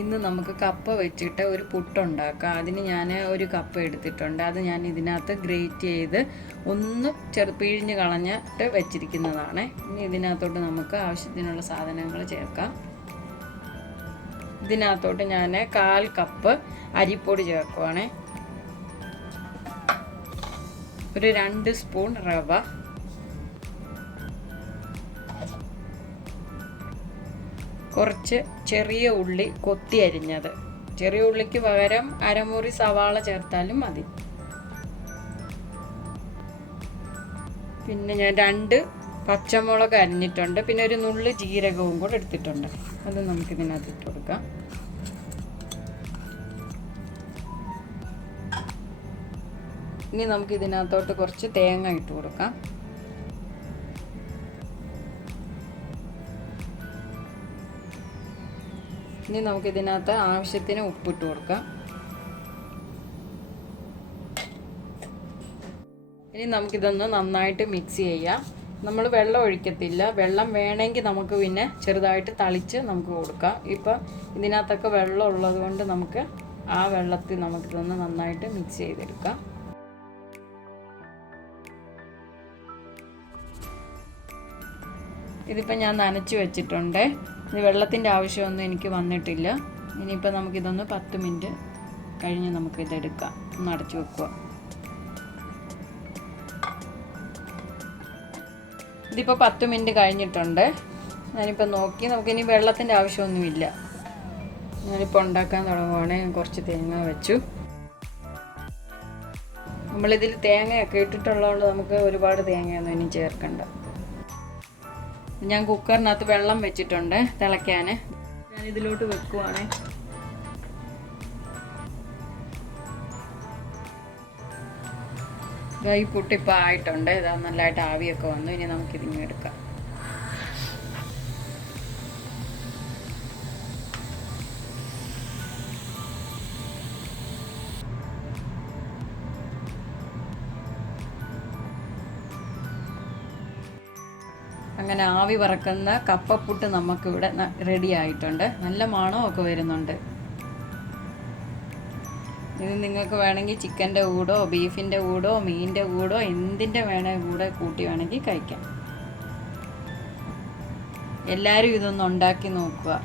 ഇന്ന് നമുക്ക് കപ്പ വെച്ചിട്ട് ഒരു പുട്ടുണ്ടാക്കാം. അതിന് ഞാൻ ഒരു കപ്പ എടുത്തിട്ടുണ്ട്. അത് ഞാൻ ഇതിനകത്ത് ഗ്രേറ്റ് ചെയ്ത് ഒന്ന് പിഴിഞ്ഞ് കളഞ്ഞിട്ട് വെച്ചിരിക്കുന്നതാണ്. ഇനി ഇതിനകത്തോട്ട് നമുക്ക് ആവശ്യത്തിനുള്ള സാധനങ്ങൾ ചേർക്കാം. ഇതിനകത്തോട്ട് ഞാൻ 1/4 കപ്പ് അരിപ്പൊടി ചേർക്കുവാണ്. ഒരു 2 സ്പൂൺ റവ, കുറച്ച് ചെറിയ ഉള്ളി കൊത്തി അരിഞ്ഞത്. ചെറിയ ഉള്ളിക്ക് പകരം അരമുറി സവാള ചേർത്താലും മതി. പിന്നെ ഞാൻ 2 പച്ചമുളക് അരിഞ്ഞിട്ടുണ്ട്. പിന്നെ ഒരു നുള്ളി ജീരകവും കൂടെ എടുത്തിട്ടുണ്ട്. അത് നമുക്കിതിനകത്ത് ഇട്ട് കൊടുക്കാം. ഇനി നമുക്കിതിനകത്തോട്ട് കുറച്ച് തേങ്ങ ഇട്ട് കൊടുക്കാം. ഇനി നമുക്കിതിനകത്ത് ആവശ്യത്തിന് ഉപ്പിട്ട് കൊടുക്കാം. ഇനി നമുക്കിതൊന്ന് നന്നായിട്ട് മിക്സ് ചെയ്യാം. നമ്മൾ വെള്ളം ഒഴിക്കത്തില്ല. വെള്ളം വേണമെങ്കിൽ നമുക്ക് പിന്നെ ചെറുതായിട്ട് തളിച്ച് നമുക്ക് കൊടുക്കാം. ഇപ്പം ഇതിനകത്തൊക്കെ വെള്ളം ഉള്ളത് കൊണ്ട് നമുക്ക് ആ വെള്ളത്തിൽ നമുക്കിതൊന്ന് നന്നായിട്ട് മിക്സ് ചെയ്തെടുക്കാം. ഇതിപ്പോൾ ഞാൻ നനച്ച് വെച്ചിട്ടുണ്ട്. ഇത് വെള്ളത്തിൻ്റെ ആവശ്യമൊന്നും എനിക്ക് വന്നിട്ടില്ല. ഇനിയിപ്പോൾ നമുക്കിതൊന്ന് 10 മിനിറ്റ് കഴിഞ്ഞ് നമുക്കിതെടുക്കാം. ഒന്ന് അടച്ചു വെക്കുക. ഇതിപ്പോൾ 10 മിനിറ്റ് കഴിഞ്ഞിട്ടുണ്ട്. ഞാനിപ്പോൾ നോക്കി, നമുക്കിനി വെള്ളത്തിൻ്റെ ആവശ്യമൊന്നുമില്ല. ഞാനിപ്പോൾ ഉണ്ടാക്കാൻ തുടങ്ങുവാണെങ്കിൽ കുറച്ച് തേങ്ങ വെച്ചു. നമ്മളിതിൽ തേങ്ങയൊക്കെ ഇട്ടിട്ടുള്ളതുകൊണ്ട് നമുക്ക് ഒരുപാട് തേങ്ങയൊന്നും ഇനി ചേർക്കണ്ട. ഞാൻ കുക്കറിനകത്ത് വെള്ളം വെച്ചിട്ടുണ്ട് തിളയ്ക്കാൻ. ഞാനിതിലോട്ട് വെക്കുവാണ്. ഈ പുട്ടിപ്പോൾ ആയിട്ടുണ്ട്. ഇതാ നല്ലതായിട്ട് ആവിയൊക്കെ വന്നു. ഇനി നമുക്കിതിങ്ങനെ എടുക്കാം. അങ്ങനെ ആവി പറക്കുന്ന കപ്പപ്പുട്ട് നമുക്കിവിടെ റെഡി ആയിട്ടുണ്ട്. നല്ല മണമൊക്കെ വരുന്നുണ്ട്. ഇത് നിങ്ങൾക്ക് വേണമെങ്കിൽ ചിക്കൻ്റെ കൂടോ ബീഫിൻ്റെ കൂടോ മീനിൻ്റെ കൂടോ എന്തിൻ്റെ കൂടെ കൂട്ടി വേണമെങ്കിൽ കഴിക്കാം. എല്ലാവരും ഇതൊന്ന് ഉണ്ടാക്കി നോക്കുക.